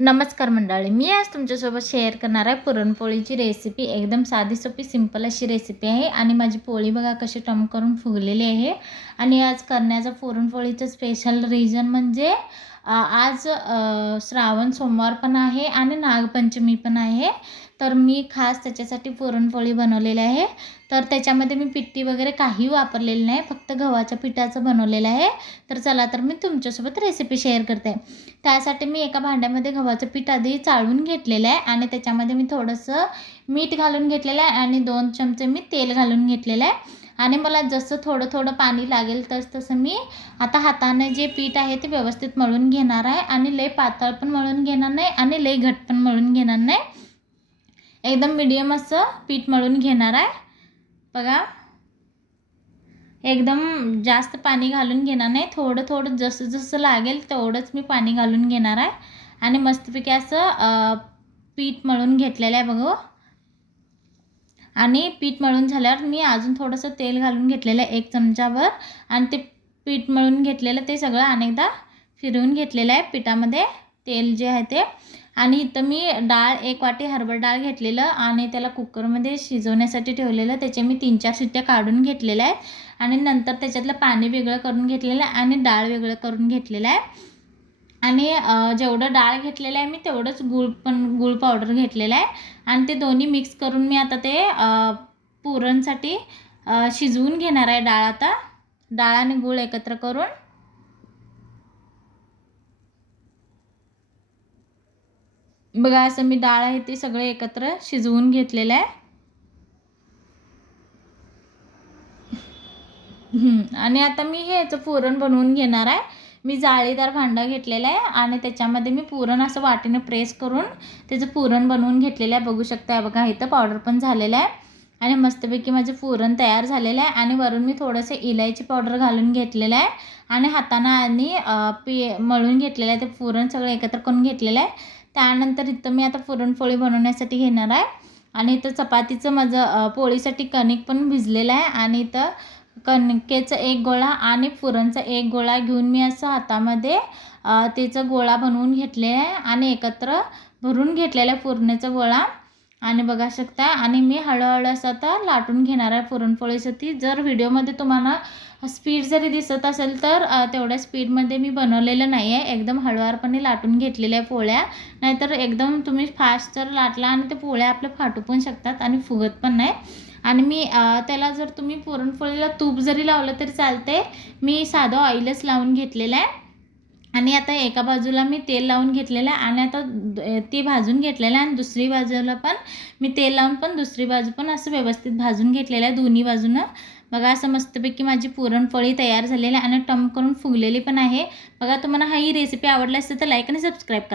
नमस्कार मंडळी, मी आज तुमच्यासोबत शेअर करणार आहे पुरणपोळीची रेसिपी। एकदम साधी सोपी सिंपल अशी रेसिपी आहे आणि माझी पोळी बघा कशी टम करून फुगलेली आहे। आणि आज करण्याचा पुरणपोळीचं स्पेशल रिझन म्हणजे आज श्रावण सोमवार पण आहे आणि नागपंचमी पण आहे। तर मी खास त्याच्यासाठी पुरणपोळी बनवलेली आहे। तर त्याच्यामध्ये मी पिठी वगैरे काही वापरलेली नाही, फक्त गव्हाच्या पिठाचं बनवलेलं आहे। तर चला तर मी तुमच्यासोबत रेसिपी शेअर करते। त्यासाठी मी एका भांड्यामध्ये गव्हाचं पीठ आधी चाळून घेतलेलं आहे आणि त्याच्यामध्ये मी थोडंसं मीठ घालून घेतलेलं आहे आणि 2 चमचे मी तेल घालून घेतलेलं आहे। आणि मला जसं थोडं थोडं पाणी लागेल तसं मी आता हाताने जे पीठ आहे ते व्यवस्थित मळून घेणार आहे। आणि लय पातळ पण मळून घेणार नाही आणि लय घट्ट पण मळून घेणार नाही, एकदम मीडियम असं पीठ मळून घेणार आहे। बघा, एकदम जास्त पाणी घालून घेणार नाही, थोडं थोडं जसं जसं लागेल तेवढंच मी पाणी घालून घेणार आहे। आणि मस्तपैकी असं पीठ मळून घेतलेलं आहे बघा। आणि पीठ मळून झाल्यावर मी अजून थोडंसं तेल घालून घेतलेलं आहे 1 चमचाभर आणि ते पीठ मळून घेतलेलं ते सगळं अनेकदा फिरवून घेतलेलं आहे पिठामध्ये, तेल जे आहे ते। आणि इथं मी डाळ 1 वाटी हरभरा डाळ घेतलेलं आणि त्याला कुकरमध्ये शिजवण्यासाठी ठेवलेलं। त्याचे मी 3-4 शिट्ट्या काढून घेतलेल्या आहेत आणि नंतर त्याच्यातलं पाणी वेगळं करून घेतलेलं आहे आणि डाळ वेगळं करून घेतलेलं आहे। आणि जेवढं डाळ घेतलेलं आहे मी तेवढंच गूळ पावडर घेतलेलं आहे आणि ते दोन्ही मिक्स करून मी आता ते पुरणसाठी शिजवून घेणार आहे डाळ। आता डाळ आणि गूळ एकत्र करून बघा असं मी डाळ आहे ते सगळं एकत्र शिजवून घेतलेलं आहे। आणि आता मी ह्याचं पुरण बनवून घेणार आहे। मी जाळीदार भांडा घेतलेला आहे आणि त्याच्यामध्ये मी पुरण असं वाटीने प्रेस करून त्याचं पुरण बनवून घेतलेलं आहे। बघू शकता बघा, इथं पावडर पण झालेलं आहे आणि मस्तपैकी माझं पुरण तयार झालेलं आहे। आणि वरून मी थोडंसं इलायची पावडर घालून घेतलेलं आहे आणि हाताने आणि मळून घेतलेलं आहे। ते पुरण सगळं एकत्र करून घेतलेलं आहे। त्यानंतर इथं मी आता पुरणपोळी बनवण्यासाठी घेणार आहे आणि इथं चपातीचं माझं पोळीसाठी कणिक पण भिजलेलं आहे। आणि इथं कणकेचा 1 गोळा आणि पुरणचा 1 गोळा घेऊन मी असं हातामध्ये त्याचा गोळा बनवून घेतलेला आहे आणि एकत्र भरून घेतलेला आहे पुरणाचा गोळा। आणि बघा शकता, आणि मी हळूहळू असं आता लाटून घेणार आहे पुरणपोळीसाठी। जर व्हिडिओमध्ये तुम्हाला स्पीड जरी दिसत असेल तर तेवढ्या स्पीडमध्ये मी बनवलेलं नाही आहे, एकदम हळूवारपणे लाटून घेतलेल्या आहे पोळ्या। नाहीतर एकदम तुम्ही फास्ट जर लाटला आणि ते पोळ्या आपल्या फाटू पण शकतात आणि फुगत पण नाही। आणि मी त्याला जर तुम्ही पुरणपोळीला तूप जरी लावलं तरी चालते, मी साधं ऑइलच लावून घेतलेलं आहे। आणि आता एका बाजूला मी तेल लावून घेतलेलं आहे आणि आता ते भाजून घेतलेलं आहे आणि दुसरी बाजूला पण मी तेल लावून पण दुसरी बाजू पण असं व्यवस्थित भाजून घेतलेलं आहे दोन्ही बाजूनं। बघा असं मस्तपैकी माझी पुरणपोळी तयार झालेली आहे आणि टम करून फुगलेली पण आहे। बघा, तुम्हाला ही रेसिपी आवडली असेल तर लाईक आणि सबस्क्राईब करा।